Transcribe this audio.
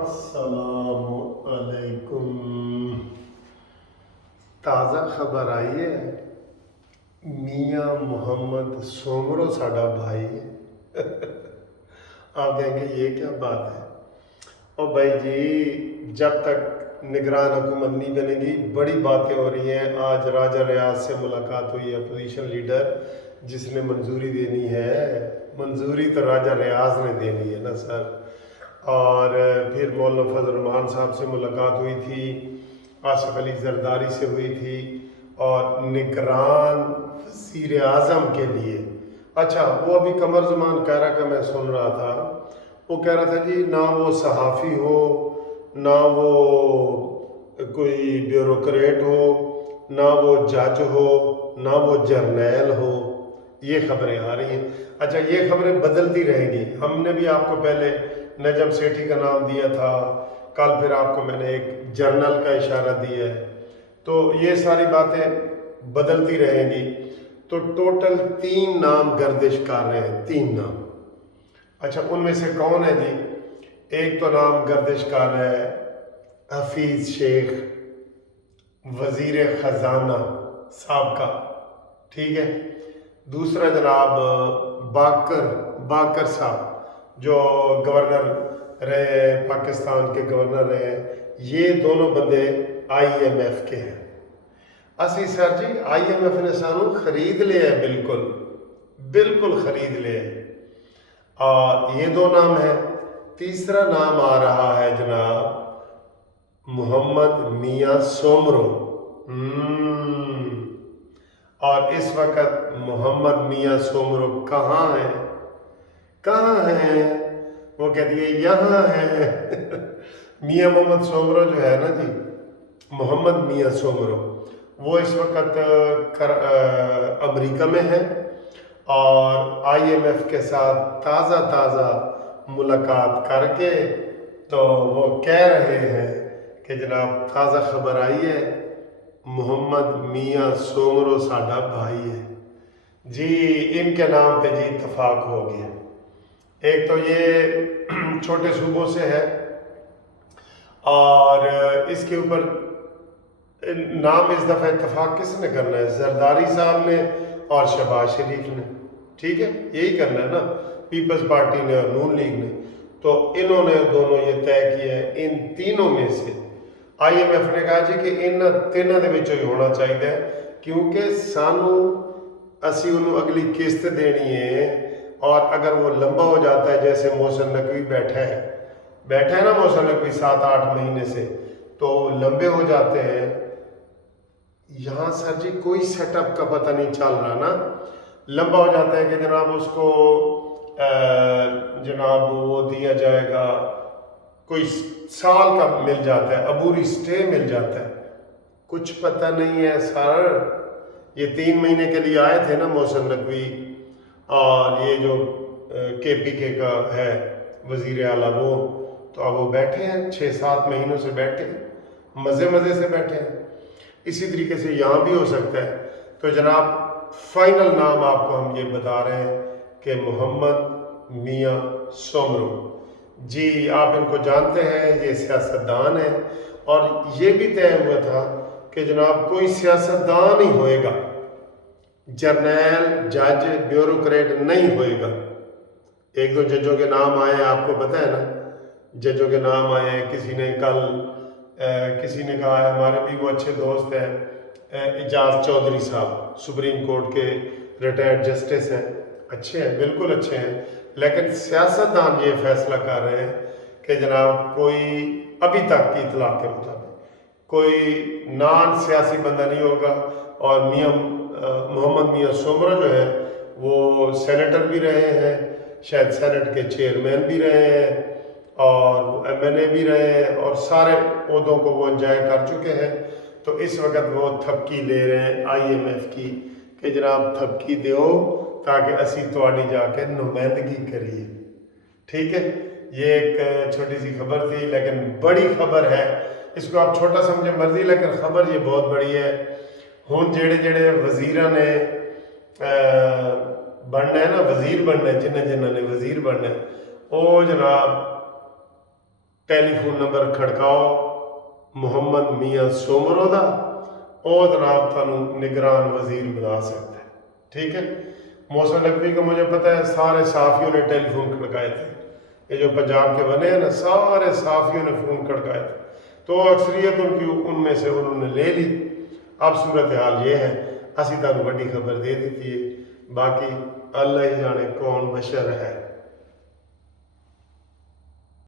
السلام علیکم۔ تازہ خبر آئی ہے، میاں محمد سومرو ساڈا بھائی ہے۔ آپ کہیں گے یہ کیا بات ہے؟ اور بھائی جی، جب تک نگران حکومت نہیں بنے گی بڑی باتیں ہو رہی ہیں۔ آج راجہ ریاض سے ملاقات ہوئی ہے، اپوزیشن لیڈر جس نے منظوری دینی ہے۔ منظوری تو راجہ ریاض نے دینی ہے نا سر۔ اور پھر مولانا فضل الرحمان صاحب سے ملاقات ہوئی تھی، آصف علی زرداری سے ہوئی تھی، اور نگران وزیر اعظم کے لیے اچھا وہ ابھی قمر زمان کہہ کا میں سن رہا تھا، وہ کہہ رہا تھا جی نہ وہ صحافی ہو، نہ وہ کوئی بیوروکریٹ ہو، نہ وہ جج ہو، نہ وہ جرنیل ہو۔ یہ خبریں آ رہی ہیں۔ اچھا یہ خبریں بدلتی رہیں گی۔ ہم نے بھی آپ کو پہلے نجم سیٹھی کا نام دیا تھا، کل پھر آپ کو میں نے ایک جرنل کا اشارہ دیا ہے، تو یہ ساری باتیں بدلتی رہیں گی۔ تو ٹوٹل 3 نام گردش کر رہے ہیں، 3 نام۔ اچھا ان میں سے کون ہے جی؟ ایک تو نام گردش کر رہا ہے حفیظ شیخ، وزیر خزانہ سابقہ، ٹھیک ہے۔ دوسرا جناب باقر صاحب جو گورنر رہے، پاکستان کے گورنر رہے۔ یہ دونوں بندے آئی ایم ایف کے ہیں۔ اسی سر جی آئی ایم ایف نے سانو خرید لیا ہے، بالکل خرید لیا ہے۔ اور یہ 2 نام ہیں۔ تیسرا نام آ رہا ہے جناب محمد میاں سومرو۔ اور اس وقت محمد میاں سومرو کہاں ہیں؟ وہ کہتی ہے یہاں ہے۔ میاں محمد سومرو جو ہے نا جی، محمد میاں سومرو، وہ اس وقت امریکہ میں ہے، اور آئی ایم ایف کے ساتھ تازہ ملاقات کر کے تو وہ کہہ رہے ہیں کہ جناب تازہ خبر آئی ہے، محمد میاں سومرو ساڈا بھائی ہے جی، ان کے نام پہ جی اتفاق ہو گیا۔ ایک تو یہ چھوٹے صوبوں سے ہے، اور اس کے اوپر نام اس دفعہ اتفاق کس نے کرنا ہے؟ زرداری صاحب نے اور شہباز شریف نے، ٹھیک ہے، یہی کرنا ہے نا، پیپلز پارٹی نے اور نون لیگ نے۔ تو انہوں نے دونوں یہ طے کیا ہے، ان تینوں میں سے آئی ایم ایف نے کہا جی کہ ان تینوں دے وچوں ہی ہونا چاہیے، کیونکہ سانو اسی انہوں اگلی قسط دینی ہے، اور اگر وہ لمبا ہو جاتا ہے، جیسے محسن نقوی بیٹھا ہے نا، محسن نقوی 7-8 مہینے سے، تو لمبے ہو جاتے ہیں۔ یہاں سر جی کوئی سیٹ اپ کا پتہ نہیں چل رہا نا، لمبا ہو جاتا ہے کہ جناب اس کو جناب وہ دیا جائے گا، کوئی سال کا مل جاتا ہے، عبوری سٹے مل جاتا ہے، کچھ پتہ نہیں ہے سر۔ یہ 3 مہینے کے لیے آئے تھے نا محسن نقوی، اور یہ جو کے پی کے کا ہے وزیر اعلیٰ، وہ تو اب وہ بیٹھے ہیں 6-7 مہینوں سے بیٹھے ہیں، مزے سے بیٹھے ہیں۔ اسی طریقے سے یہاں بھی ہو سکتا ہے۔ تو جناب فائنل نام آپ کو ہم یہ بتا رہے ہیں کہ محمد میاں سومرو جی، آپ ان کو جانتے ہیں، یہ سیاستدان ہیں، اور یہ بھی طے ہوا تھا کہ جناب کوئی سیاستدان ہی ہوئے گا، جرنیل، جج، بیوروکریٹ نہیں ہوئے گا۔ 1-2 ججوں کے نام آئے ہیں، آپ کو پتہ ہے نا، ججوں کے نام آئے ہیں۔ کسی نے کہا ہے، ہمارے بھی وہ اچھے دوست ہیں، اعجاز چودھری صاحب، سپریم کورٹ کے ریٹائرڈ جسٹس ہیں، اچھے ہیں، بالکل اچھے ہیں، لیکن سیاستدان یہ فیصلہ کر رہے ہیں کہ جناب کوئی ابھی تک کی اطلاع کے مطابق کوئی نان سیاسی بندہ نہیں ہوگا۔ اور محمد میاں سومرو جو ہے وہ سینیٹر بھی رہے ہیں، شاید سینٹ کے چیئرمین بھی رہے ہیں، اور ایم این اے بھی رہے ہیں، اور سارے عہدوں کو وہ انجوائے کر چکے ہیں۔ تو اس وقت وہ تھپکی لے رہے ہیں آئی ایم ایف کی کہ جناب تھپکی دیو تاکہ اسی تواڈی جا کے نمائندگی کریے، ٹھیک ہے۔ یہ ایک چھوٹی سی خبر تھی، لیکن بڑی خبر ہے۔ اس کو آپ چھوٹا سمجھے مرضی، لیکن خبر یہ بہت بڑی ہے۔ ہن جڑے وزیراں نے بننا ہے نا، وزیر بننا ہے، جنہ نے وزیر بننا ہے، وہ جناب ٹیلیفون نمبر کھڑکاؤ محمد میاں سومرو دا، اور جناب تھانوں نگران وزیر بنا سکتے ہیں، ٹھیک ہے۔ محسن نقوی کو مجھے پتہ ہے سارے صحافیوں نے ٹیلی فون کھڑکائے تھے، یہ جو پنجاب کے بنے ہیں نا سارے صحافیوں نے فون کھڑکائے تھے، تو اکثریت ان میں سے انہوں نے لے لی۔ اب صورتحال یہ ہے، اسی تانوں بڑی خبر دے دیتی ہے، باقی اللہ ہی جانے کون بشر ہے۔